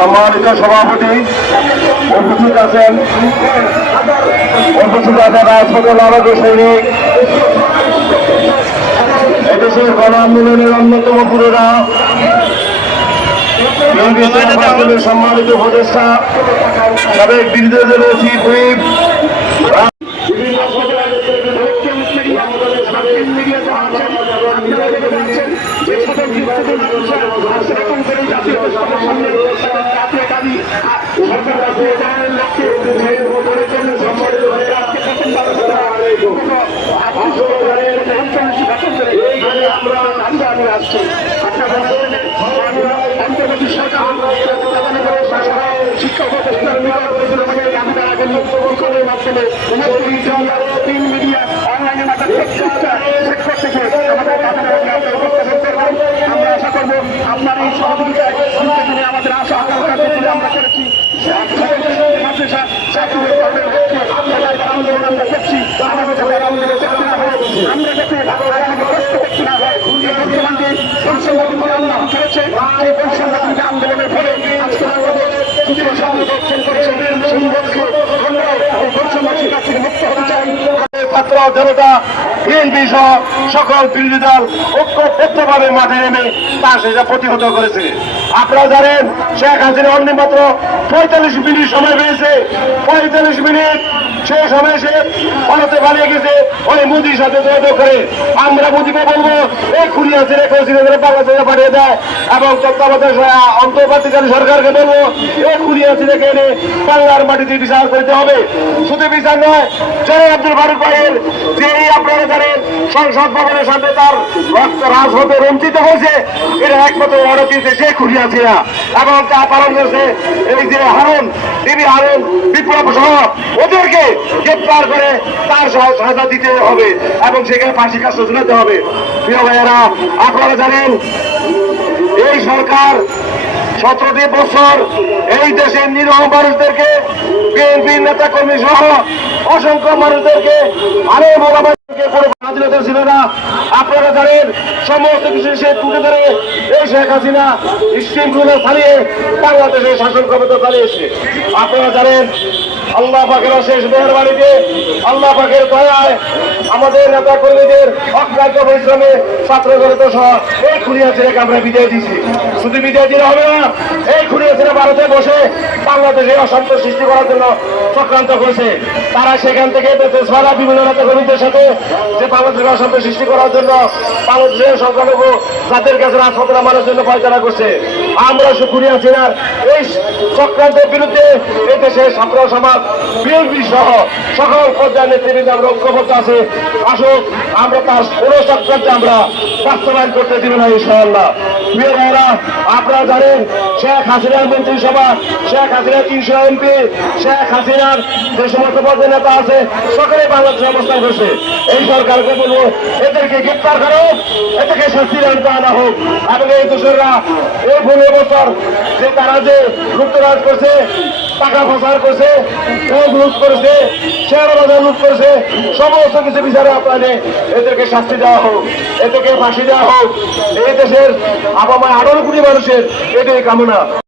সম্মানিত সভাপতি উপস্থিত আছেন। উপস্থিত আছেন রাজপথের নারদ সৈনিক। এদেশের গণ আন্দোলনের অন্যতম পুরোরা সম্মানিত উপদেষ্টা, সাবেক বিরোধী দলের চিফ হুইপ তিন মিডিয়া অনলাইনের মাধ্যমে থেকে আমাদের আমরা আশা করব আপনার এই সহযোগিতায় আমাদের আশা আকাঙ্ক্ষা আমরা করেছি। আমরা করছি। আমাদের যাতে আন্দোলন করতে না হয় আমরা যাতে আগামী কষ্ট করতে না হয় এই বর্তমান যে বৈষম্যবিরোধী আন্দোলন চলেছে এই বৈষম্যবিরোধী আন্দোলনের ফলে আজকে বাংলাদেশ সুদীর্ঘ সময় দর্শন করেছে সেই লক্ষ্যে আমরা এই বৈষম্য শিকার থেকে মুক্ত হতে চাই ছাত্র জনতা বিএনপি সহ সকল বিরোধী দল ঐক্যবদ্ধভাবে মাঠে নেমে তার সেটা প্রতিহত করেছে। আপনারা জানেন, শেখ হাসিনা অন্য মাত্র পঁয়তাল্লিশ মিনিট সময় পেয়েছে। পঁয়তাল্লিশ মিনিট সেই সময় সে ভারতে পালিয়ে গেছে। ওই মোদির সাথে যোগাযোগ করে আমরা মোদীকে বলব, এই খুনি আছে, রেখে বাংলাদেশে পাঠিয়ে দেয়। এবং তত্ত্বাবধায়ক অন্তর্বর্তীকালীন সরকারকে বলব, এই আছে, রেখে এনে বাংলার মাটিতে বিচার করতে হবে। শুধু বিচার নয় জনাব আব্দুল ফারুক ভাইয়ের যেই আপনারা সংসদ ভবনের সামনে তার রক্ত রাজপথে রঞ্চিত হয়েছে। এটা একমাত্র সে খুনি আছে না এবং তা পালন করেছে এই যে হারুন, দেবী হারুন, বিপ্লব সহ ওদেরকে গ্রেপ্তার করে তার সাজা দিতে হবে এবং সেখানে ফাঁসি কাজ শোনাতে হবে। প্রিয় ভাইয়েরা, আপনারা জানেন, এই সরকার সতেরোটি বছর এই দেশে নিরহ মানুষদেরকে বিএনপি নেতা কর্মী সহ অসংখ্য মানুষদেরকে আরও স্বাধীনতা ছিল না। আপনারা জানেন, সমস্ত তুলে ধরে এই শাসন আপনারা জানেন আল্লাহ পাকের শেষ মেহরবানিতে, আল্লাহ পাকের দয়ায় আমাদের নেতা কর্মীদের অক্লান্ত পরিশ্রমে ছাত্র তো সহ এই খুনিয়া ছেলেকে আমরা বিদায় দিচ্ছি শুধু বিদায় দিলে হবে না, এই খুনিয়া ছেলে ভারতে বসে বাংলাদেশে অশান্ত সৃষ্টি করার জন্য চক্রান্ত করেছে। তারা সেখান থেকে দেশের বিভিন্ন নেতা কর্মীদের সাথে যে বাংলাদেশে অশান্ত সৃষ্টি করার জন্য বাংলাদেশের সংখ্যালঘু তাদের কাছে রাজপথ নামানোর জন্য পয়সারা করছে। আমরা সুখুরিয়া সেনার এই চক্রান্তের বিরুদ্ধে এই দেশের ছাত্র সমাজ, বিএনপি সহ সকল পর্যায়ের নেতৃবৃন্দ আমরা ঐক্যবদ্ধ আছে। আসুক, আমরা তার কোনো চক্রান্তে আমরা বাস্তবায়ন করতে দিব না, ইনশাআল্লাহ। প্রিয় ভাইরা আপনারা জানেন, শেখ হাসিনার মন্ত্রিসভা, শেখ হাসিনা তিনশো এমপি, শেখ হাসিনার যে সমস্ত পর্যায়ের নেতা আছে সকলে বাংলাদেশে অবস্থান করছে। এই সরকারকে বলব, এদেরকে গ্রেপ্তার করো, এদেরকে শাস্তি আনতে আনা হোক। এবং এই দোষররা এই পনেরো বছর যে তারা যে লুপ্তরাজ করছে, টাকা প্রচার করছে লুট করেছে, শেয়ার বাজার লুট করেছে, সমস্ত কিছু বিচারে আপনাদের এদেরকে শাস্তি দেওয়া হোক, এদেরকে ফাঁসি দেওয়া হোক। এই দেশের আবামায় আঠারো কোটি মানুষের এটাই কামনা।